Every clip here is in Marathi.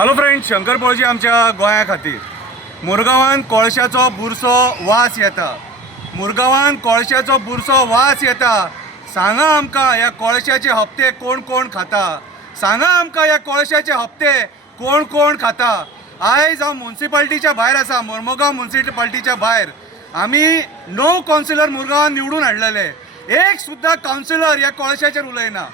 हॅलो फ्रेंड्स, शंकर पळजी आमच्या गोंया खातीर मुरगांवान कोळशाचो बुरसो वास येता. मुरगांवान कोळशाचो बुरसो वास येता. सांगा आमकां ह्या कोळशाचे हप्ते कोण कोण खाता. सांगा आमकां ह्या कोळशाचे हप्ते कोण कोण खाता. आयज हांव म्युन्सिपाल्टीच्या भायर आसा, मोर्मुगांव म्युन्सिपाल्टीच्या भायर. आमी 9 कावन्सिलर मुरगांवान निवडून हाडलेले. एक सुद्दां कावन्सिलर ह्या कोळशाचेर उलयना.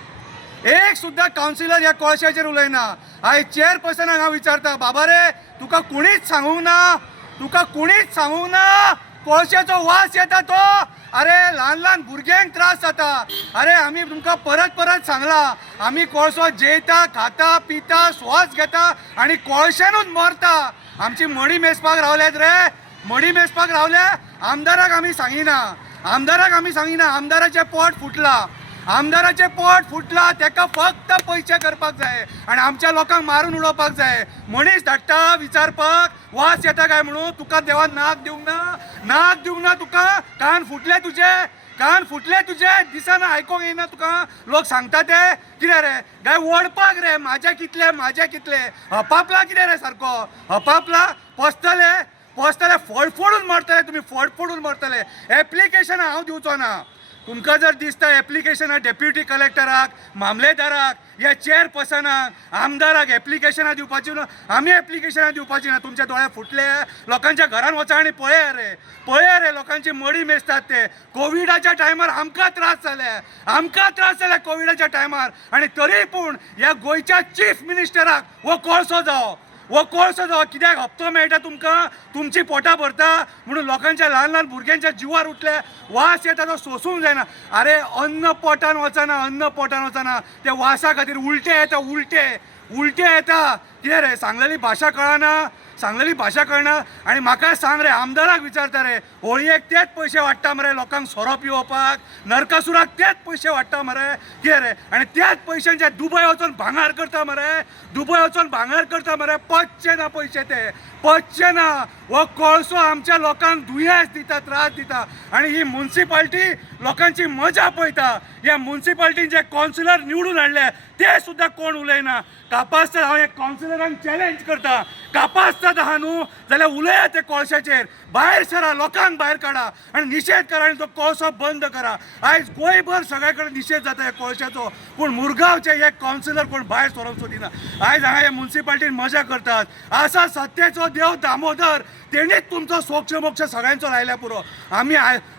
एक सुद्दां कावन्सिलर ह्या कोळशाचेर उलयना. आयज चेअरपर्सनाक हांव विचारता, बाबा रे तुका कुणीच सांगूंक ना, तुका कुणीच सांगूंक ना कोळशाचो वास येता तो. अरे ल्हान ल्हान भुरग्यांक त्रास जाता. अरे आमी तुमकां परत परत सांगला, आमी कोळसो जेयता, खाता, पिता, श्वास घेता आणि कोळशानूच मरता. आमची मडी मेजपाक रावल्यात रे, मडी मेजपाक रावल्या. आमदाराक आमी सांगिना, आमदाराक आमी सांगिना. आमदाराचें पोट फुटला, आमदाराचें पोट फुटला. ताका फक्त पयशे करपाक जाय आनी आमच्या लोकांक मारून उडोवपाक जाय. मनीस धाडटा विचारपाक वास येता काय म्हणून. तुका देवान नाक दिवंक ना, नाक दिवंक ना तुका. कान फुटले तुजे, कान फुटले तुजे. दिसना आयकोंक येना तुका. लोक सांगता ते कितें रे काय ओडपाक रे. म्हाजे कितले, म्हाजे कितले. हपापला कितें रे सारको, हपापला. पोसतले, पोसतले, फोडून मरतले तुमी, फोडून मरतले. एप्लिकेशन हांव दिवचो ना. तुमकां जर दिसता एप्लिकेशनां डेप्युटी कलेक्टराक, मामलेदाराक, ह्या चेअरपर्सनाक, आमदाराक एप्लिकेशनां दिवपाची ना. आमी एप्लिकेशनां दिवपाची ना. तुमचे दोळे फुटले. लोकांच्या घरान वचा आनी पळया रे, पळया रे लोकांची मडी मेजतात ते. कोविडाच्या टायमार आमकां त्रास जाले, आमकां त्रास जाले कोविडाच्या टायमार. आनी तरी पूण ह्या गोंयच्या चीफ मिनिस्टराक हो कोळसो जावो, वो कोळसो जावो. कित्याक हप्तो मेळटा तुमकां, तुमची पोटां भरता म्हणून लोकांच्या ल्हान ल्हान भुरग्यांच्या जिवार उठले. वास येता तो सोसूंक जायना. अरे अन्न पोटान वचना, अन्न पोटान वचना. त्या वासा खातीर उलटे येता, उलटे उलटे येता. कितें रे सांगलेली भाशा कळना, सांगलेली भाशा कळना. आनी म्हाका सांग रे, आमदाराक विचारता रे, होळयेक तेच पयशे वाडटा मरे लोकांक सोरो पिवपाक, नरकासुराक तेच पयशे वाडटा मरे. कितें रे आनी त्याच पयशांचे दुबय वचून भांगार करता मरे, दुबय वचून भांगार करता मरे. पचचे ना पयशे ते, पचचे ना. हो कोळसो आमच्या लोकांक दुयेंस दिता, त्रास दिता. आनी ही म्युन्सिपाल्टी लोकांची मजा पळयता. ह्या म्युन्सिपाल्टीन जे कावन्सिलर निवडून हाडले ते सुद्दां कोण उलयना. कापासता हांव एक कावन्सिलरांक चॅलेंज करता, कापासतात आहा न्हू जाल्यार उलया ते कोळशाचेर. भायर सरा, लोकांक भायर काडा आनी निशेध करा आनी तो कोळसो बंद करा. आयज गोंयभर सगळे कडेन निशेध जाता ह्या कोळशाचो, पूण मुरगांवचे हे कावन्सिलर कोण भायर सरोंक सोदिना. आयज हांगा ह्या म्युन्सिपाल्टीन मजा करतात. आसा सत्तेचो देव दामोदर, तेणीच तुमचो सोक्ष मोक्ष सगळ्यांचो लायल्या पुरो.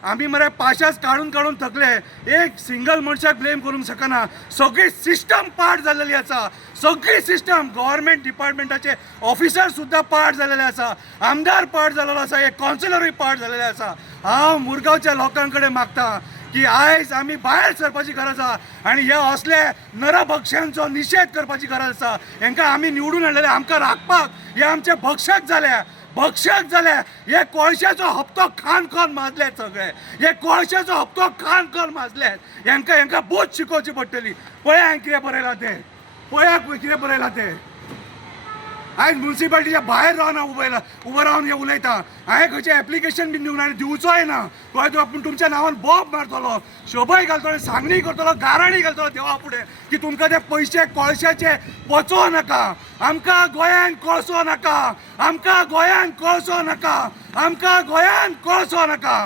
आमी मरे पाशास काडून काडून थकले. एक सिंगल मनशाक ब्लेम करूंक शकना. सगळी सिस्टम पाड जाल्लेली आसा, सगळी सिस्टम. गव्हर्मेंट डिपार्टमेंटाचे ऑफिसर सुद्दां पाड जाल्लेले आसा, आमदार पाड जाल्लो आसा, एक कावन्सिलरूय पाड जाल्लेले आसा. हांव मुरगांवच्या लोकां कडेन मागता की आयज आमी भायर सरपाची गरज आसा आनी हे असले नरभक्षांचो निशेध करपाची गरज आसा. हांकां आमी निवडून हाडलेले आमकां राखपाक. हे आमचे भक्षक जाल्या, भक्षक जाले. हे कोळशाचो हप्तो खान खान माजलेत सगळे, हे कोळशाचो हप्तो खान खान माजलेत. हांकां बोध शिकोवची पडटली. पळया हांवें कितें बरयलां तें, पळया कितें बरयलां तें. आयज म्युन्सिपाल्टीच्या भायर रावन हांव उबो रावन हे उलयता. हांवें खंयचें एप्लिकेशन बीन दिवंक ना आनी दिवचोय ना. तो पूण तुमच्या नांवान बॉब मारतलो, शोभय घालतलो, सांगणी करतलो, गाराणी घालतलो देवा फुडें की तुमकां ते पयशे कोळशाचे पचोवं नाका. आमकां गोंयान कोळसो नाका, आमकां गोंयान कोळसो नाका, आमकां गोंयान कोळसो नाका.